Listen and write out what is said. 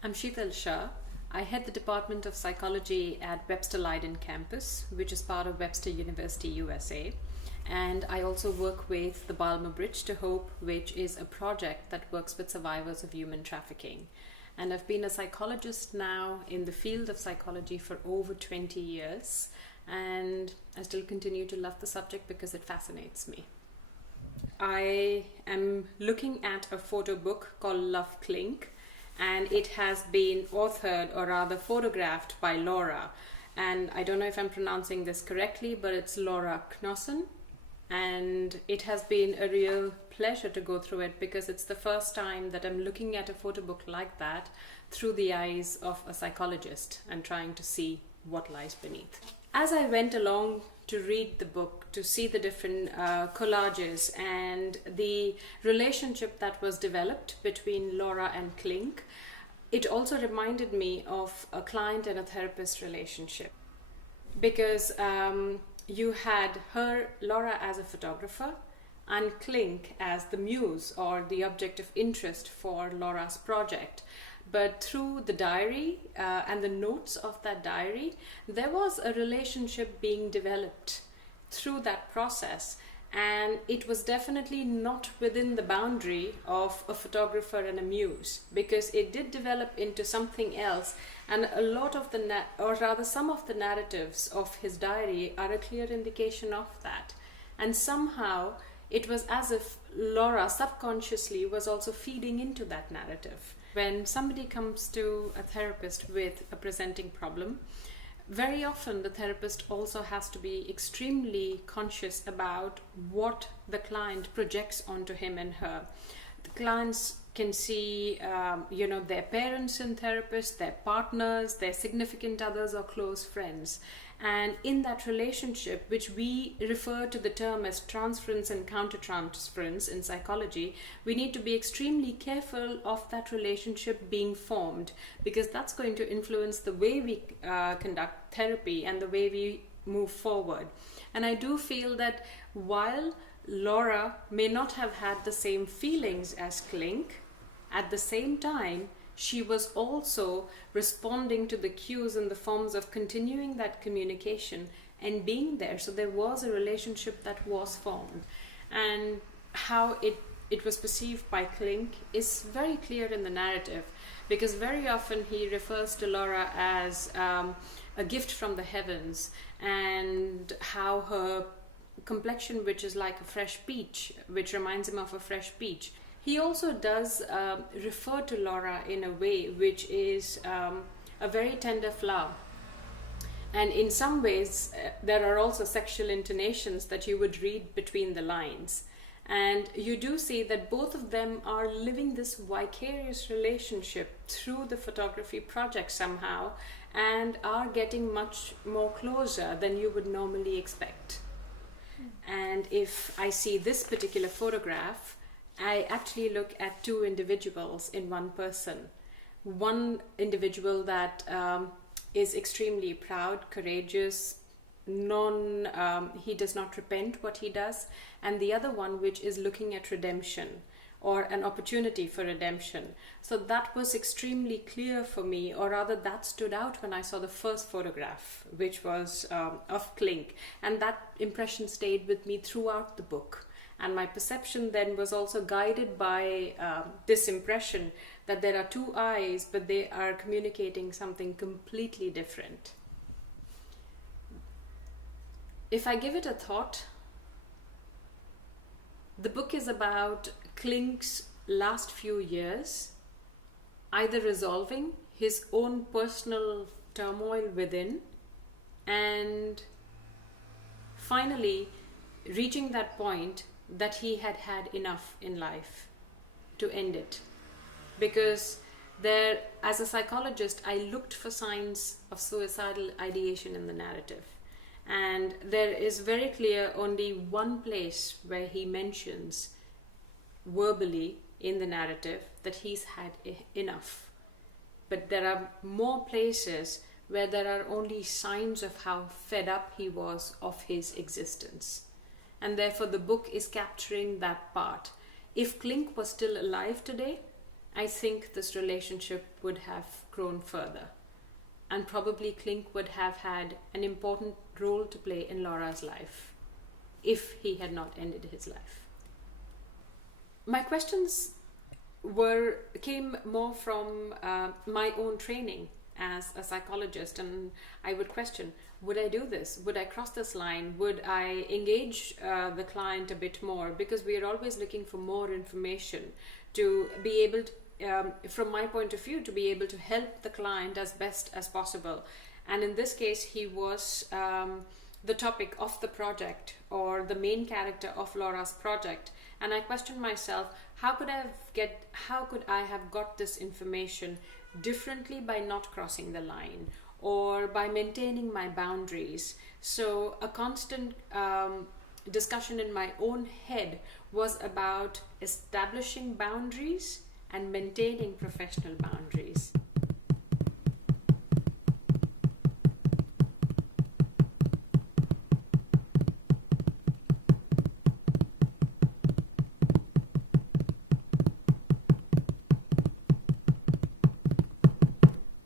I'm Sheetal Shah. I head the Department of Psychology at Webster Leiden campus, which is part of Webster University USA. And I also work with the Balmer Bridge to Hope, which is a project that works with survivors of human trafficking. And I've been a psychologist now in the field of psychology for over 20 years. And I still continue to love the subject because it fascinates me. I am looking at a photo book called Klink, and it has been authored, or rather photographed, by Laura. And I don't know if I'm pronouncing this correctly, but it's Laura Cnossen. And it has been a real pleasure to go through it because it's the first time that I'm looking at a photo book like that through the eyes of a psychologist and trying to see what lies beneath. As I went along to read the book, to see the different collages and the relationship that was developed between Laura and Klink, it also reminded me of a client and a therapist relationship. Because you had Laura as a photographer, and Klink as the muse or the object of interest for Laura's project. But through the diary and the notes of that diary, there was a relationship being developed through that process. And it was definitely not within the boundary of a photographer and a muse, because it did develop into something else. And a lot of some of the narratives of his diary are a clear indication of that. And somehow it was as if Laura subconsciously was also feeding into that narrative. When somebody comes to a therapist with a presenting problem, very often the therapist also has to be extremely conscious about what the client projects onto him and her. The clients can see, their parents in therapists, their partners, their significant others or close friends. And in that relationship, which we refer to the term as transference and countertransference in psychology, we need to be extremely careful of that relationship being formed, because that's going to influence the way we conduct therapy and the way we move forward. And I do feel that while Laura may not have had the same feelings as Klink, at the same time, she was also responding to the cues in the forms of continuing that communication and being there. So there was a relationship that was formed. And how it was perceived by Klink is very clear in the narrative, because very often he refers to Laura as a gift from the heavens, and how her complexion, which is like a fresh peach, which reminds him of a fresh peach. He also does refer to Laura in a way which is a very tender flower. And in some ways, there are also sexual intonations that you would read between the lines. And you do see that both of them are living this vicarious relationship through the photography project somehow, and are getting much more closer than you would normally expect. And if I see this particular photograph, I actually look at two individuals in one person. One individual that is extremely proud, courageous, he does not repent what he does, and the other one which is looking at redemption, or an opportunity for redemption. So that was extremely clear for me, or rather that stood out when I saw the first photograph, which was of Klink, and that impression stayed with me throughout the book. And my perception then was also guided by this impression that there are two eyes, but they are communicating something completely different. If I give it a thought, the book is about Klink's last few years, either resolving his own personal turmoil within, and finally reaching that point that he had had enough in life to end it. Because as a psychologist, I looked for signs of suicidal ideation in the narrative. And there is very clear only one place where he mentions verbally in the narrative that he's had enough. But there are more places where there are only signs of how fed up he was of his existence. And therefore the book is capturing that part. If Klink was still alive today, I think this relationship would have grown further. And probably Klink would have had an important role to play in Laura's life if he had not ended his life. My questions came more from my own training as a psychologist, and I would question, would I do this? Would I cross this line? Would I engage the client a bit more? Because we are always looking for more information to be able to, from my point of view, to be able to help the client as best as possible. And in this case, he was the topic of the project, or the main character of Laura's project. And I questioned myself, how could I have got this information differently by not crossing the line or by maintaining my boundaries? So a constant discussion in my own head was about establishing boundaries and maintaining professional boundaries.